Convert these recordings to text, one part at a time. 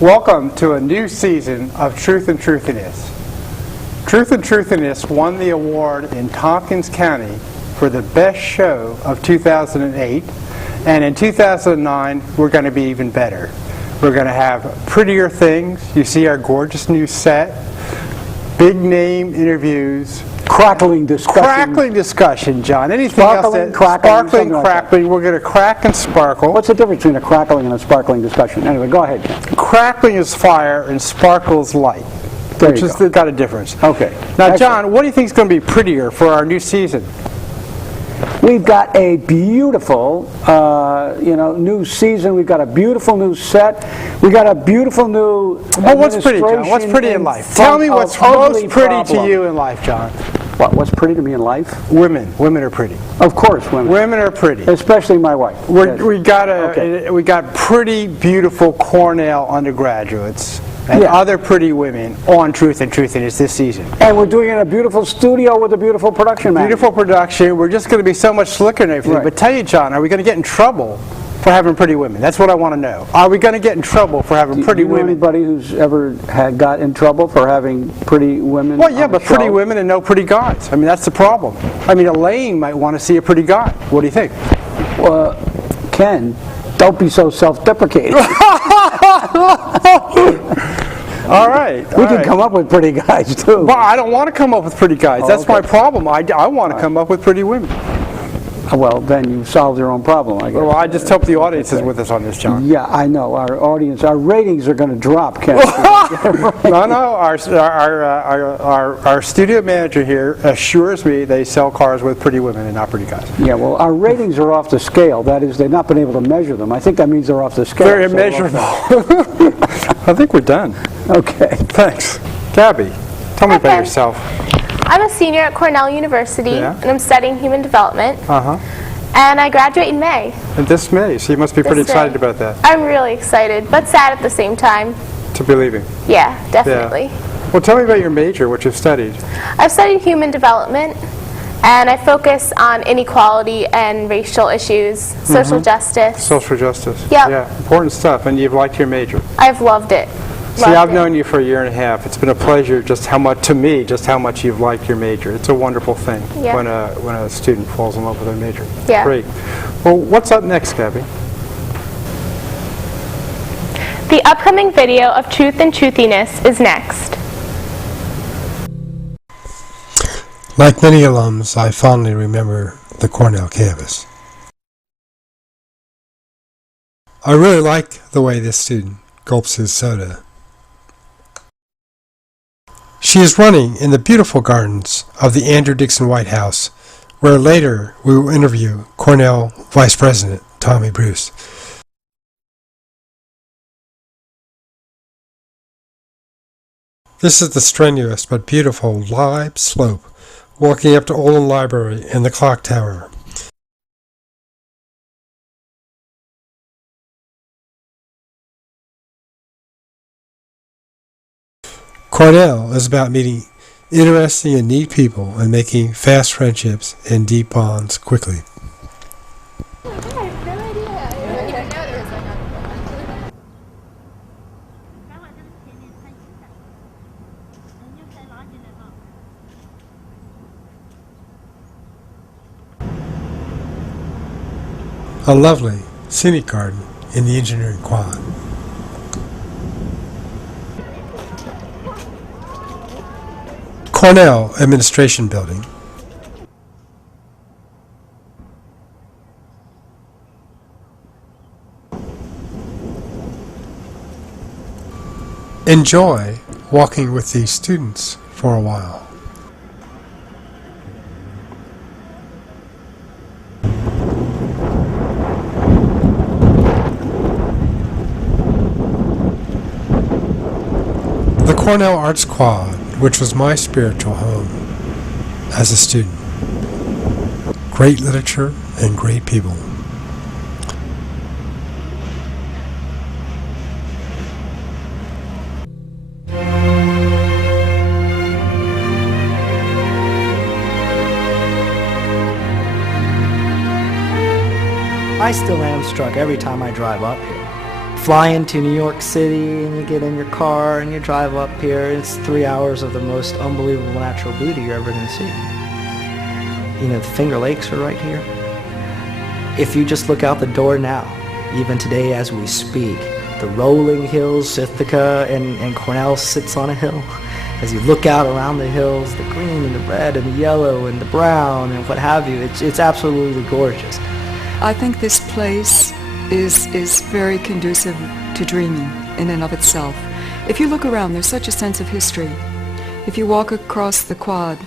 Welcome to a new season of Truth and Truthiness. Truth and Truthiness won the award in Tompkins County for the best show of 2008, and in 2009 we're going to be even better. We're going to have prettier things. You see our gorgeous new set, big name interviews, crackling discussion. Crackling discussion, John. Anything Sparkling, else? crackling, Crackling. We're going to crack and sparkle. What's the difference between a crackling and a sparkling discussion? Anyway, go ahead, Ken. Crackling is fire and sparkle is light. There which you has go. got a difference. Okay. Now, Excellent. John, what do you think is going to be prettier for our new season? We've got a beautiful, new season. We've got a beautiful new set. We've got a beautiful new. Well, what's pretty, John? What's pretty in life? Tell me what's most pretty to you in life, John. What's pretty to me in life? Women. Women are pretty. Of course, women. Women are pretty. Especially my wife. Yes. We got pretty, beautiful Cornell undergraduates and other pretty women on Truth and Truthiness this season. And we're doing it in a beautiful studio with a beautiful production manager. Beautiful production. We're just going to be so much slicker and everything. Right. But tell you, John, are we going to get in trouble for having pretty women? That's what I want to know. Are we going to get in trouble for having pretty women? Do you know anybody who's ever got in trouble for having pretty women? Well, yeah, but pretty women and no pretty guys. I mean, that's the problem. I mean, Elaine might want to see a pretty guy. What do you think? Well, Ken, don't be so self-deprecating. All right. We can come up with pretty guys, too. Well, I don't want to come up with pretty guys. That's my problem. I want to come up with pretty women. Well, then you solved your own problem, I guess. Well, I just hope the audience is with us on this, John. Yeah, I know. Our audience, our ratings are going to drop, Ken. No. Our studio manager here assures me they sell cars with pretty women and not pretty guys. Yeah, well, our ratings are off the scale. That is, they've not been able to measure them. I think that means they're off the scale. They're immeasurable. I think we're done. Okay. Thanks. Gabby, tell me about yourself. I'm a senior at Cornell University, and I'm studying human development. And I graduate in May. And this May, so you must be pretty excited about that. I'm really excited, but sad at the same time. To be leaving. Yeah, definitely. Yeah. Well, tell me about your major, what you've studied. I've studied human development, and I focus on inequality and racial issues, social justice. Social justice. Yep. Yeah, important stuff, and you've liked your major. I've loved it. See, I've known you for a year and a half. It's been a pleasure just how much you've liked your major. It's a wonderful thing when a student falls in love with their major. Yeah. Great. Well, what's up next, Gabby? The upcoming video of Truth and Truthiness is next. Like many alums, I fondly remember the Cornell campus. I really like the way this student gulps his soda. She is running in the beautiful gardens of the Andrew Dixon White House, where later we will interview Cornell Vice President Tommy Bruce. This is the strenuous but beautiful Libe slope, walking up to Olin Library and the clock tower. Cornell is about meeting interesting and neat people and making fast friendships and deep bonds quickly. A lovely scenic garden in the engineering quad. Cornell Administration Building. Enjoy walking with these students for a while. The Cornell Arts Quad, which was my spiritual home as a student. Great literature and great people. I still am struck every time I drive up here. fly into New York City and you get in your car and you drive up here. It's 3 hours of the most unbelievable natural beauty you're ever going to see. You know, the Finger Lakes are right here. If you just look out the door now, even today as we speak, the rolling hills, Ithaca and Cornell sits on a hill. As you look out around the hills, the green and the red and the yellow and the brown and what have you, it's absolutely gorgeous. I think this place is very conducive to dreaming in and of itself. If you look around, there's such a sense of history. If you walk across the quad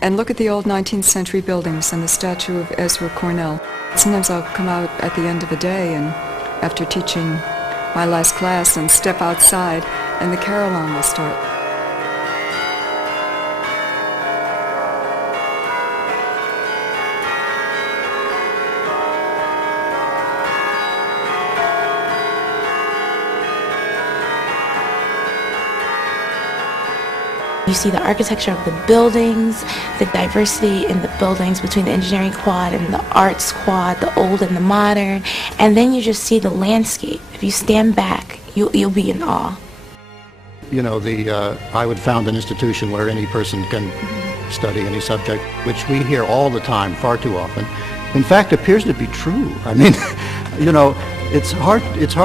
and look at the old 19th century buildings and the statue of Ezra Cornell, sometimes I'll come out at the end of the day and after teaching my last class and step outside and the carillon will start. You see the architecture of the buildings, the diversity in the buildings between the engineering quad and the arts quad, the old and the modern, and then you just see the landscape. If you stand back, you'll be in awe. You know, I would found an institution where any person can study any subject, which we hear all the time, far too often. In fact, appears to be true. I mean, you know, it's hard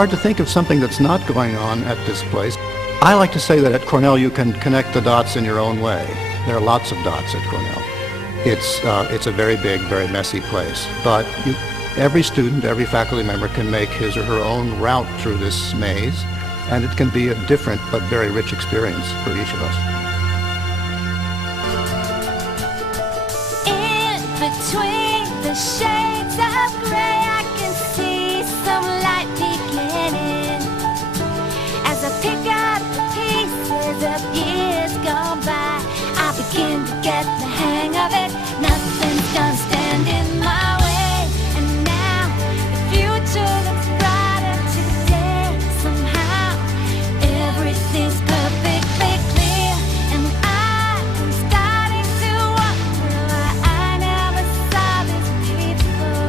to think of something that's not going on at this place. I like to say that at Cornell you can connect the dots in your own way. There are lots of dots at Cornell. It's a very big, very messy place. But every student, every faculty member can make his or her own route through this maze, and it can be a different but very rich experience for each of us. In between the shades of gray, I can see some light beginning. As I pick up the pieces of years gone by, I begin to get the hang of it. Nothing's gonna stand in my way. And now the future looks brighter today. Somehow everything's perfectly clear, and I am starting to wonder why I never saw this before.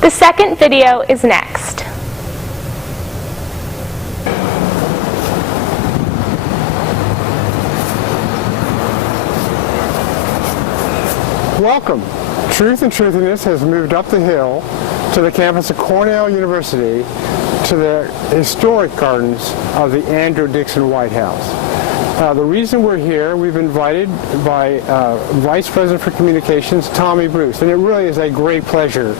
The second video is next. Welcome. Truth and Truthiness has moved up the hill to the campus of Cornell University to the historic gardens of the Andrew Dickson White House. The reason we're here, we've invited by Vice President for Communications, Tommy Bruce, and it really is a great pleasure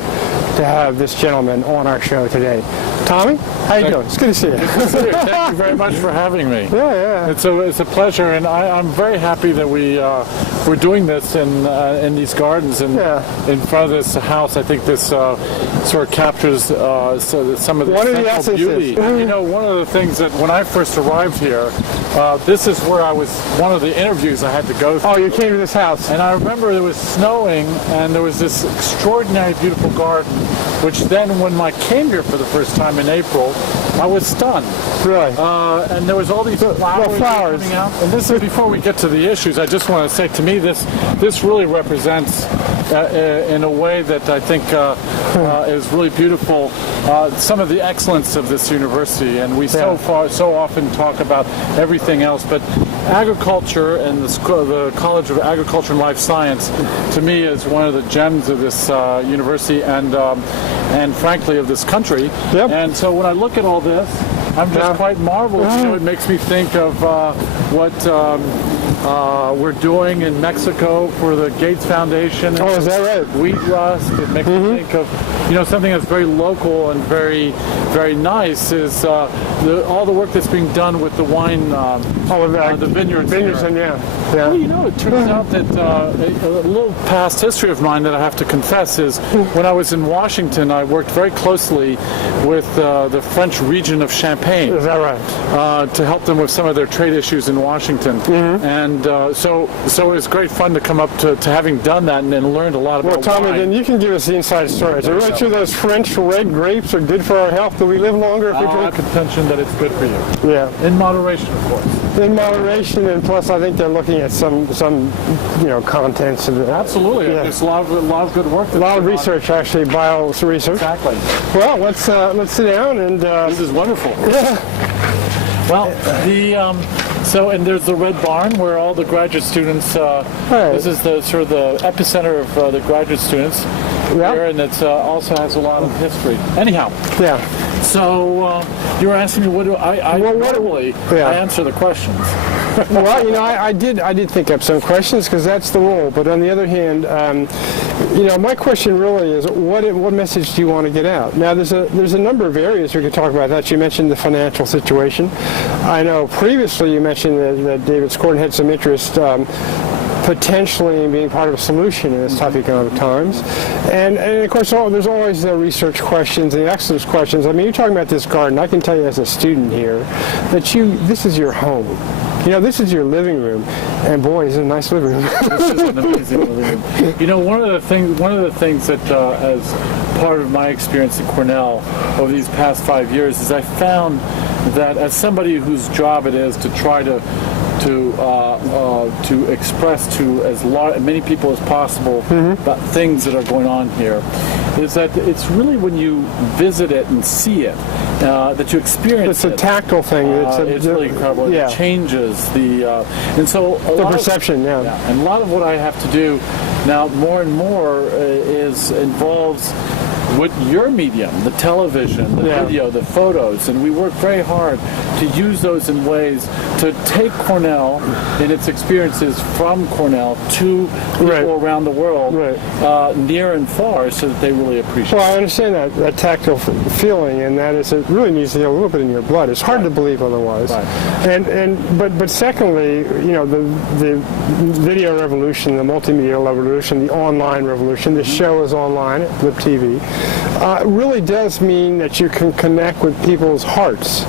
to have this gentleman on our show today. Tommy, how you doing? It's good to see you. Thank you very much for having me. Yeah. It's a pleasure, and I'm very happy that we're doing this in these gardens and in front of this house. I think this sort of captures some of the central beauty. You know, one of the things that when I first arrived here, this is where I was, one of the interviews I had to go through. Oh, you came to this house. And I remember it was snowing, and there was this extraordinary, beautiful garden, which then when I came here for the first time in April, I was stunned. Really? And there was all these flowers coming out. And this is before we get to the issues. I just want to say, to me, this really represents, in a way that I think is really beautiful, some of the excellence of this university. And we so often talk about everything else, but agriculture and the College of Agriculture and Life Science, to me, is one of the gems of this university and frankly of this country. Yep. And so when I look at all this, I'm just quite marveled. You know, it makes me think of what we're doing in Mexico for the Gates Foundation. Oh, is that right? Wheat rust. It makes me think of, you know, something that's very local and very, very nice is all the work that's being done with the wine, the vineyards. Well, you know, it turns out that a little past history of mine that I have to confess is when I was in Washington, I worked very closely with the French region of Champagne. Is that right? To help them with some of their trade issues in Washington. And And so it was great fun to come up to having done that and then learned a lot about Well, Tommy, wine. then you can give us the inside story. Is it really true those French red grapes are good for our health? Do we live longer if we I have drink? contention that it's good for you. Yeah. In moderation, of course. In moderation, and plus I think they're looking at some contents of it. Absolutely. Yeah. There's a lot of good work. A lot of research, actually, bio research. Exactly. Well, let's sit down and. This is wonderful. Yeah. Well, and there's the Red Barn where all the graduate students. Right. This is the sort of the epicenter of the graduate students here, and it also has a lot of history. Anyhow. Yeah. So you were asking me what do I normally I answer the questions. Well, I did think up some questions because that's the role. But on the other hand, my question really is, what message do you want to get out? Now, there's a number of areas we could talk about that. You mentioned the financial situation. I know previously you mentioned that David Scorton had some interest potentially in being part of a solution in this tough economic times. And of course, there's always the research questions and the excellence questions. I mean, you're talking about this garden. I can tell you as a student here that this is your home. This is your living room, and boy, it's a nice living room. This is an amazing living room. One of the things that, as part of my experience at Cornell over these past 5 years, is I found that as somebody whose job it is to try to express to as many people as possible about things that are going on here, is that it's really when you visit it and see it that you experience it. It's a tactile thing. It's really incredible. Yeah. It changes and so the perception. And a lot of what I have to do now, more and more, involves with your medium, the television, the video, the photos, and we work very hard to use those in ways to take Cornell and its experiences from Cornell to people around the world, near and far, so that they really appreciate it. Well, I understand that tactile feeling, and that is, it really needs to be a little bit in your blood. It's hard to believe otherwise. But secondly, the video revolution, the multimedia revolution, the online revolution, the show is online, Flip TV. Really does mean that you can connect with people's hearts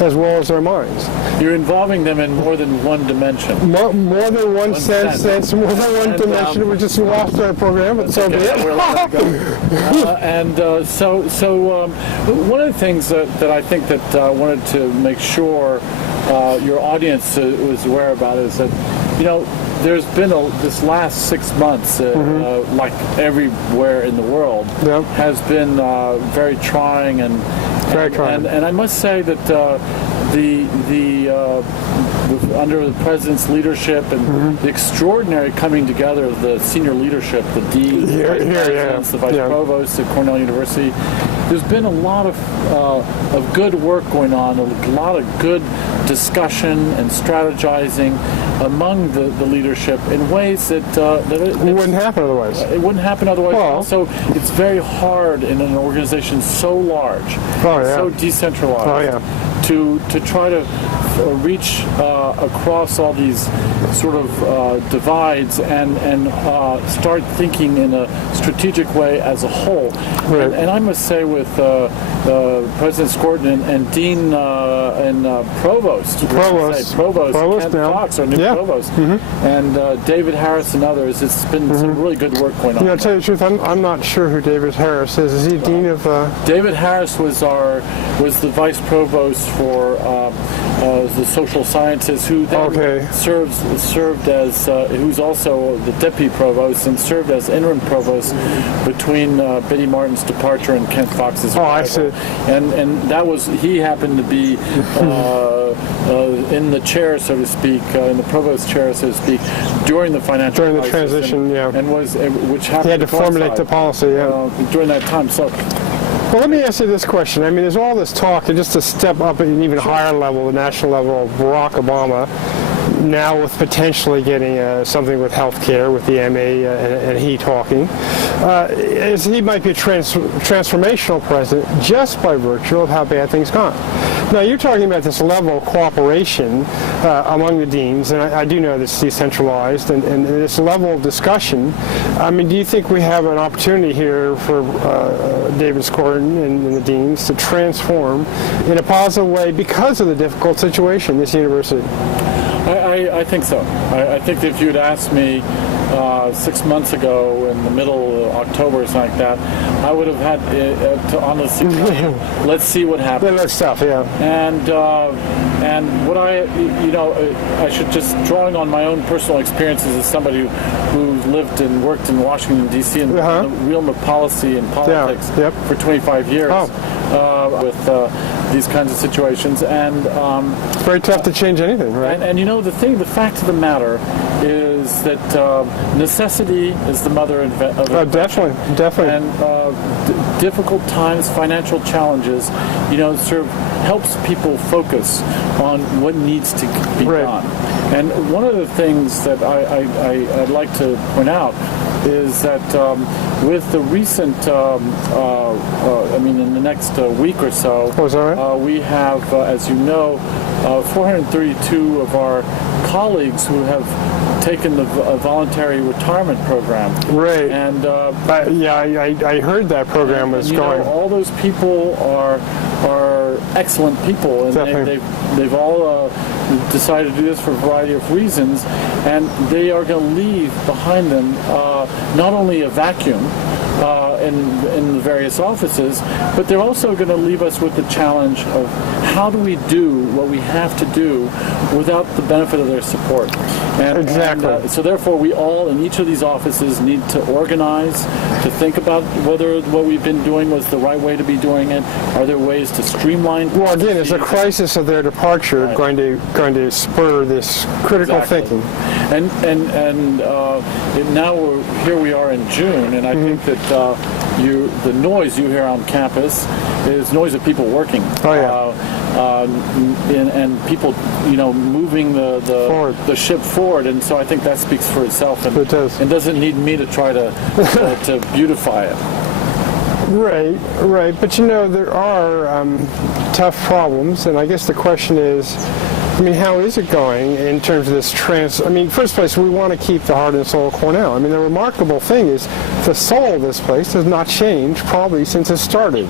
as well as their minds. You're involving them in more than one dimension. More than one sense, more than one dimension. We just lost our program, but so be it. So one of the things that I think that I wanted to make sure your audience was aware about is that, there's been this last 6 months, like everywhere in the world, has been very trying and I must say that under the president's leadership and the extraordinary coming together of the senior leadership, the dean, the vice provost at Cornell University, there's been a lot of good work going on, a lot of good discussion and strategizing among the leadership in ways that it wouldn't happen otherwise. It wouldn't happen otherwise. Well, also, it's very hard in an organization so large, so decentralized, to try to reach across all these sort of divides and start thinking in a strategic way as a whole. And I must say, with President Scorton and Dean and Provost Kent Fox, our new Provost, and David Harris and others, it's been some really good work going on. To tell you the truth, I'm not sure who David Harris is. Is he Dean of... David Harris was the Vice Provost for the social sciences, who then served as, who's also the Deputy Provost and served as interim Provost between Betty Martin's departure and Kent Fox's arrival. I see. And that was, he happened to be in the chair, so to speak, in the Provost chair, so to speak, during the financial crisis. Transition, and was, which happened he had to formulate the policy, during that time. So, well, let me ask you this question. I mean, there's all this talk, and just to step up at an even higher level, the national level, of Barack Obama, now with potentially getting something with health care, with the MA, and he talking, is he might be a transformational president just by virtue of how bad things gone. Now, you're talking about this level of cooperation among the deans, and I do know this is decentralized, and this level of discussion. I mean, do you think we have an opportunity here for David Scorton and the deans to transform in a positive way because of the difficult situation in this university? I think so. I think that if you had asked me 6 months ago in the middle of October or something like that, I would have had to honestly say, let's see what happens. That's tough, yeah. And what I should just, drawing on my own personal experiences as somebody who lived and worked in Washington, D.C. in the realm of policy and politics for 25 years with these kinds of situations. And it's very tough to change anything, right? And the fact of the matter is that necessity is the mother of invention. Definitely. And difficult times, financial challenges, sort of helps people focus on what needs to be done. And one of the things that I'd like to point out is that with the recent, in the next week or so, we have, as you know, 432 of our colleagues who have taken the voluntary retirement program. Right. And I heard that program was going. All those people are excellent people, and they've all decided to do this for a variety of reasons, and they are going to leave behind them not only a vacuum in the various offices, but they're also going to leave us with the challenge of how do we do what we have to do without the benefit of their support. And so therefore we all in each of these offices need to organize, to think about whether what we've been doing was the right way to be doing it. Are there ways to streamline? Well, again, is the crisis of their departure going to spur this critical thinking? And now here we are in June, and I think that the noise you hear on campus is noise of people working. And people, moving the ship forward, and so I think that speaks for itself. And it does. And doesn't need me to try to beautify it. Right. But there are tough problems, and I guess the question is, how is it going in terms of this first place, we want to keep the heart and soul of Cornell. The remarkable thing is the soul of this place has not changed probably since it started.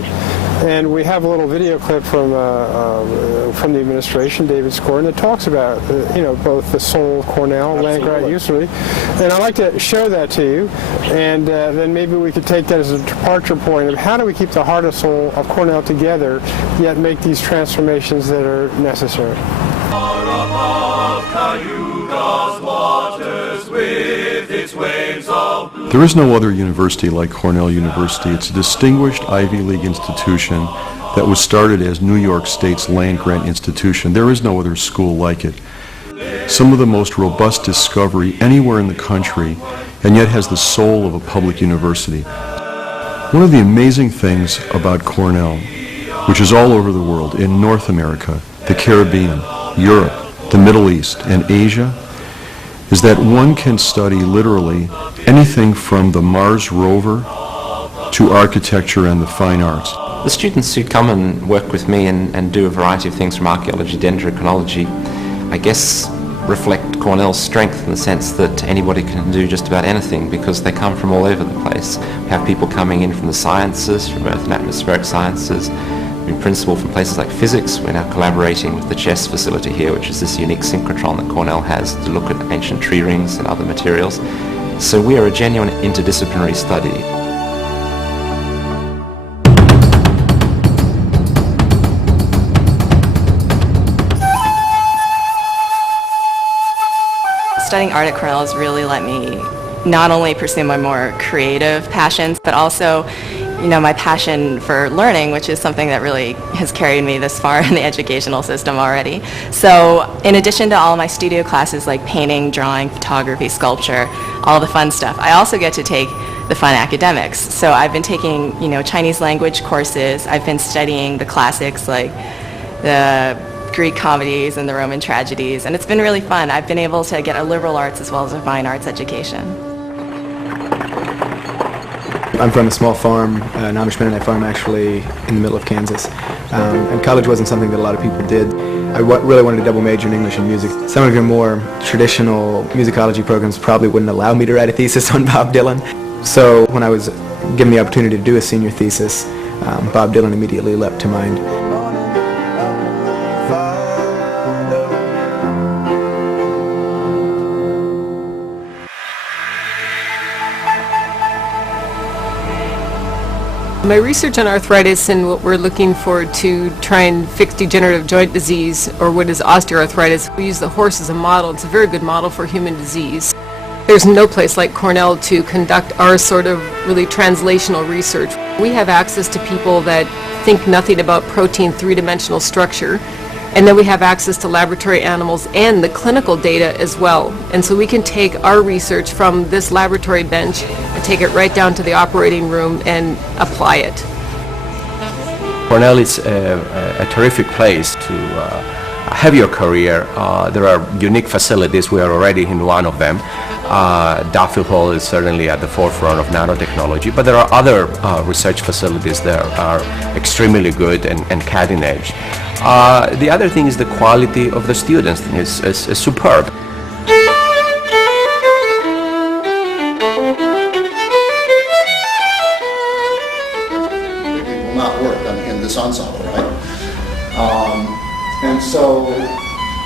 And we have a little video clip from the administration, David Scoren, that talks about both the soul of Cornell, land grant usually. And I'd like to show that to you, and then maybe we could take that as a departure point of how do we keep the heart and soul of Cornell together, yet make these transformations that are necessary. There is no other university like Cornell University. It's a distinguished Ivy League institution that was started as New York State's land-grant institution. There is no other school like it. Some of the most robust discovery anywhere in the country, and yet has the soul of a public university. One of the amazing things about Cornell, which is all over the world, in North America, the Caribbean, Europe, the Middle East, and Asia, is that one can study literally anything from the Mars rover to architecture and the fine arts. The students who come and work with me and do a variety of things from archaeology, dendrochronology, I guess reflect Cornell's strength in the sense that anybody can do just about anything because they come from all over the place. We have people coming in from the sciences, from earth and atmospheric sciences, in principle from places like physics. We're now collaborating with the CHESS facility here, which is this unique synchrotron that Cornell has to look at ancient tree rings and other materials. So we are a genuine interdisciplinary study. Studying art at Cornell has really let me not only pursue my more creative passions, but also my passion for learning, which is something that really has carried me this far in the educational system already. So in addition to all my studio classes like painting, drawing, photography, sculpture, all the fun stuff, I also get to take the fun academics. So I've been taking, Chinese language courses. I've been studying the classics like the Greek comedies and the Roman tragedies, and it's been really fun. I've been able to get a liberal arts as well as a fine arts education. I'm from a small farm, an Amish Mennonite farm actually, in the middle of Kansas. And college wasn't something that a lot of people did. I really wanted to double major in English and music. Some of your more traditional musicology programs probably wouldn't allow me to write a thesis on Bob Dylan. So when I was given the opportunity to do a senior thesis, Bob Dylan immediately leapt to mind. my research on arthritis and what we're looking for to try and fix degenerative joint disease, or what is osteoarthritis, we use the horse as a model. It's a very good model for human disease. There's no place like Cornell to conduct our sort of really translational research. We have access to people that think nothing about protein three-dimensional structure, and then we have access to laboratory animals and the clinical data as well. And so we can take our research from this laboratory bench and take it right down to the operating room and apply it. Cornell is a terrific place to have your career. There are unique facilities. We are already in one of them. Duffield Hall is certainly at the forefront of nanotechnology, but there are other research facilities that are extremely good and cutting edge. The other thing is the quality of the students is superb. It will not work in this ensemble, right? And so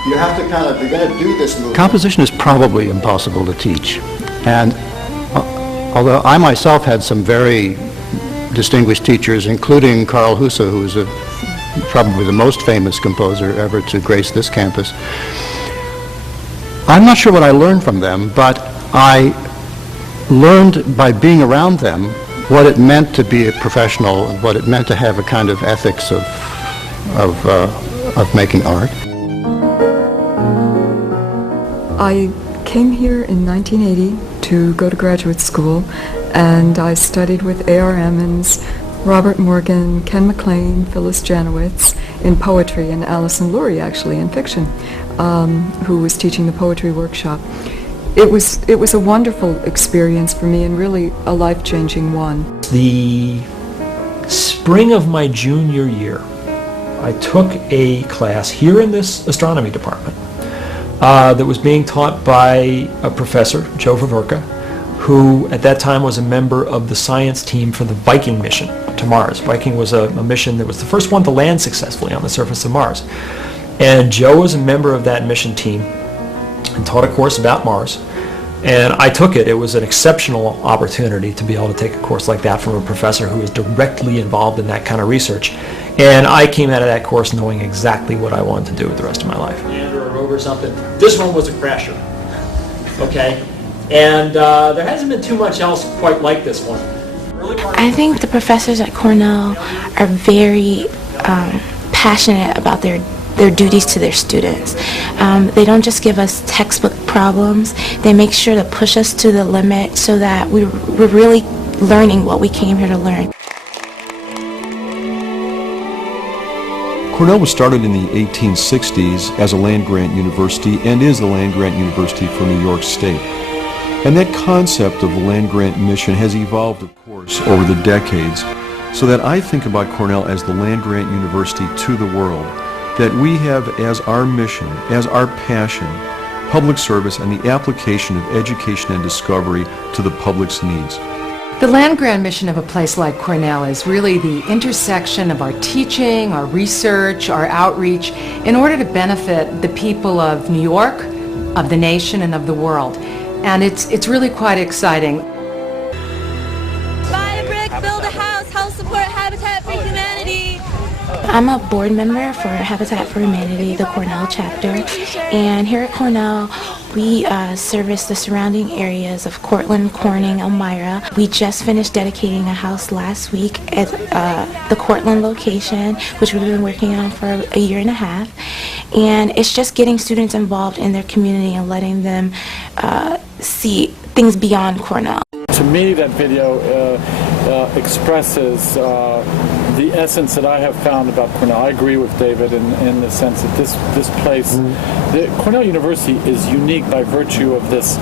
you have to you're going to do this movie. Composition is probably impossible to teach. And although I myself had some very distinguished teachers, including Carl Husa, who is probably the most famous composer ever to grace this campus, I'm not sure what I learned from them, but I learned by being around them what it meant to be a professional and what it meant to have a kind of ethics of making art. I came here in 1980 to go to graduate school, and I studied with A.R. Emmons, Robert Morgan, Ken McLean, Phyllis Janowitz in poetry, and Alison Lurie actually in fiction, who was teaching the poetry workshop. It was a wonderful experience for me and really a life-changing one. The spring of my junior year, I took a class here in this astronomy department that was being taught by a professor, Joe Vavorka, who at that time was a member of the science team for the Viking mission to Mars. Viking was a mission that was the first one to land successfully on the surface of Mars. And Joe was a member of that mission team and taught a course about Mars. And I took it. It was an exceptional opportunity to be able to take a course like that from a professor who is directly involved in that kind of research. And I came out of that course knowing exactly what I wanted to do with the rest of my life. Or a rover or something. This one was a crasher. Okay? And there hasn't been too much else quite like this one. I think the professors at Cornell are very passionate about their duties to their students. They don't just give us textbook problems. They make sure to push us to the limit so that we're really learning what we came here to learn. Cornell was started in the 1860s as a land-grant university and is the land-grant university for New York State. And that concept of the land-grant mission has evolved, of course, over the decades, so that I think about Cornell as the land-grant university to the world, that we have as our mission, as our passion, public service and the application of education and discovery to the public's needs. The land-grant mission of a place like Cornell is really the intersection of our teaching, our research, our outreach, in order to benefit the people of New York, of the nation, and of the world. And it's really quite exciting. Buy a brick, build a house, help support Habitat for Humanity. I'm a board member for Habitat for Humanity, the Cornell chapter, and here at Cornell we service the surrounding areas of Cortland, Corning, Elmira. We just finished dedicating a house last week at the Cortland location, which we've been working on for a year and a half, and it's just getting students involved in their community and letting them see things beyond Cornell. To me, that video expresses the essence that I have found about Cornell. I agree with David in the sense that this place, Cornell University is unique by virtue of this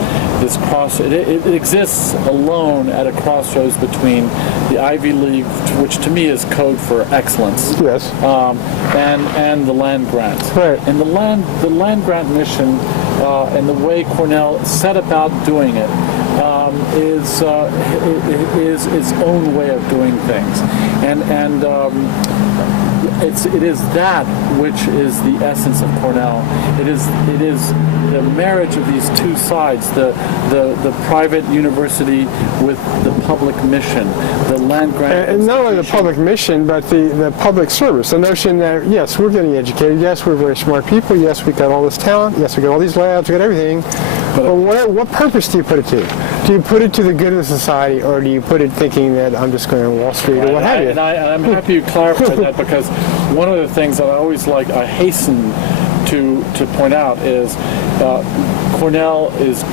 crossroads. It exists alone at a crossroads between the Ivy League, which to me is code for excellence, yes, and the land grant. Right. And the land grant mission and the way Cornell set about doing it is its own way of doing things, and it is that which is the essence of Cornell. It is the marriage of these two sides, the private university with the public mission, the land grant. And not only the public mission, but the public service. The notion that, yes, we're getting educated, yes, we're very smart people, yes, we've got all this talent, yes, we've got all these labs, we've got everything. But what purpose do you put it to? Do you put it to the good of the society, or do you put it thinking that I'm just going to Wall Street or what have you? And I'm happy you clarified that, because one of the things that I hasten to point out is Cornell is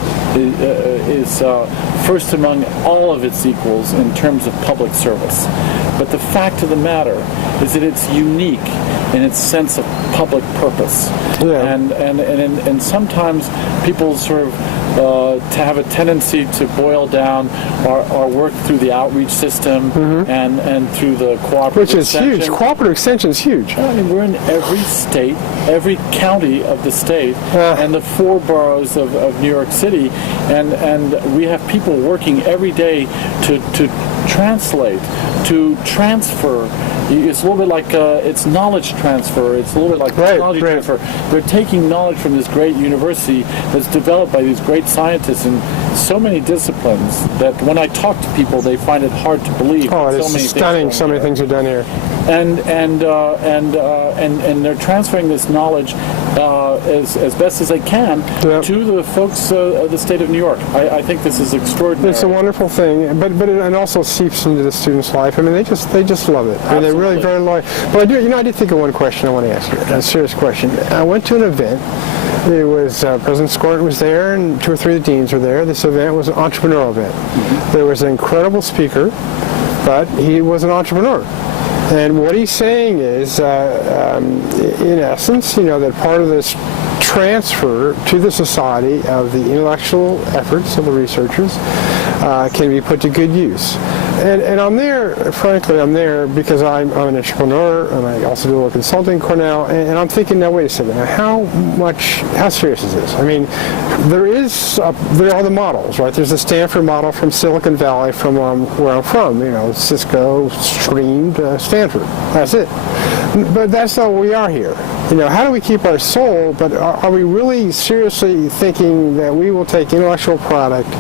first among all of its equals in terms of public service. But the fact of the matter is that it's unique in its sense of public purpose. Yeah. And sometimes people sort of to have a tendency to boil down our work through the outreach system and through the cooperative extension. Which is huge. Cooperative extension is huge. I mean, we're in every state, every county of the state, and the 4 boroughs of New York City, and we have people working every day to translate, to transfer. It's a little bit like it's knowledge transfer. It's a little bit like technology transfer. They're taking knowledge from this great university that's developed by these great scientists in so many disciplines that when I talk to people, they find it hard to believe. Oh, it's stunning. So many things are done here. And they're transferring this knowledge as best as they can to the folks of the state of New York. I think this is extraordinary. It's a wonderful thing, but it also seeps into the students' life. I mean, they just love it. I mean, they're really very loyal. But I did think of one question I want to ask you. A serious question. I went to an event. It was President Scott was there, and 2 or 3 of the deans were there. This event was an entrepreneurial event. There was an incredible speaker, but he was an entrepreneur. And what he's saying is, in essence, that part of this transfer to the society of the intellectual efforts of the researchers can be put to good use. And I'm there, frankly, because I'm an entrepreneur, and I also do a little consulting at Cornell, and I'm thinking, now wait a second, how serious is this? I mean, there are the models, right? There's the Stanford model from Silicon Valley, from where I'm from, Cisco streamed Stanford. That's it. But that's not what we are here. How do we keep our soul, but are we really seriously thinking that we will take intellectual product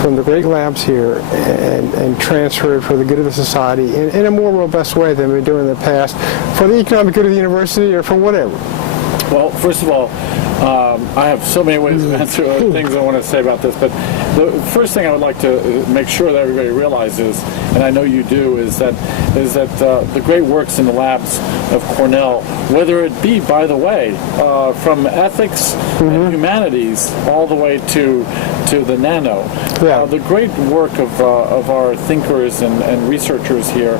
from the great labs here and transfer it for the good of the society in a more robust way than we've been doing in the past, for the economic good of the university or for whatever? Well, first of all, I have so many ways to answer things I want to say about this, but the first thing I would like to make sure that everybody realizes, and I know you do, is that the great works in the labs of Cornell, whether it be, by the way, from ethics and humanities all the way to the nano, the great work of our thinkers and researchers here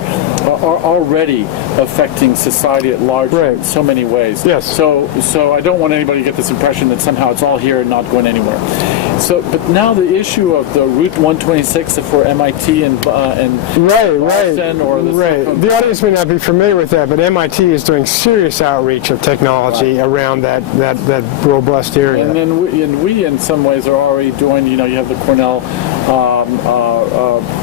are already affecting society at large in so many ways. Yes. So I don't want anybody to get this impression that somehow it's all here and not going anywhere. But now the issue of the Route 126 for MIT and Boston or the audience may not be familiar with that, but MIT is doing serious outreach of technology around that robust area. And then we in some ways are already doing. You have the Cornell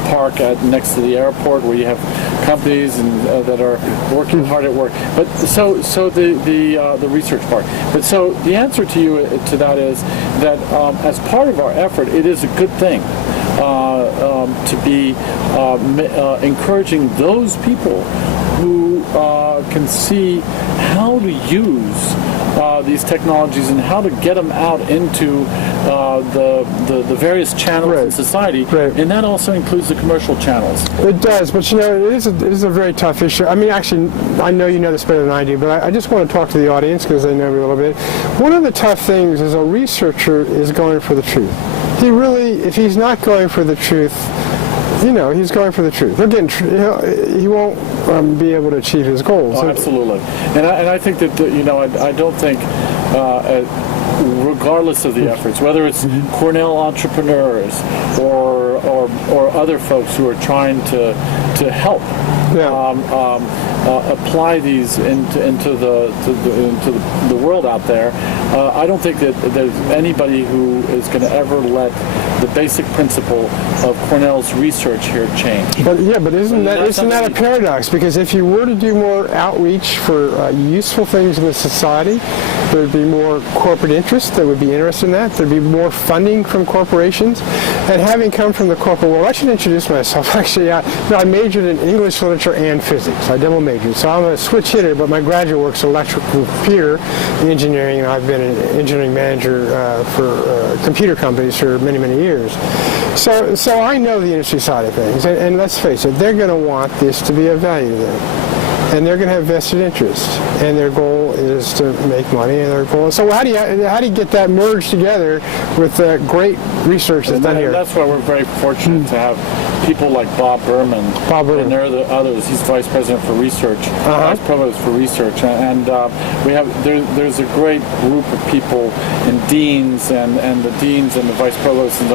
Park next to the airport, where you have companies that are working hard at work. But so the research part. But so the answer to that is that as part of our effort, it is a good thing to be encouraging those people who can see how to use these technologies and how to get them out into the various channels in society, and that also includes the commercial channels. It does, but it is a very tough issue. I mean, actually, I know you know this better than I do, but I just want to talk to the audience because they know me a little bit. One of the tough things is a researcher is going for the truth. If he's not going for the truth, he's going for the truth. He won't be able to achieve his goals. Oh, absolutely. And I think that, I don't think, regardless of the efforts, whether it's Cornell entrepreneurs or other folks who are trying to help apply these into the world out there, I don't think that there's anybody who is going to ever let the basic principle of Cornell's research here change. But isn't that a paradox? Because if you were to do more outreach for useful things in the society, there would be more corporate interest that would be interested in that. There'd be more funding from corporations. And having come from the corporate world, I should introduce myself. Actually, I majored in English literature and physics. I double majored. So I'm a switch hitter, but my graduate work's electrical computer engineering, and I've been an engineering manager for computer companies for many, many years. So I know the industry side of things, and let's face it, they're going to want this to be of value to them. And they're going to have vested interest, and their goal is to make money. And their goal. So how do you get that merged together with great research that's done here? That's why we're very fortunate to have people like Bob Berman. And there are the others. He's vice president for research, vice provost for research, and we have there's a great group of people and deans and the deans and the vice provosts and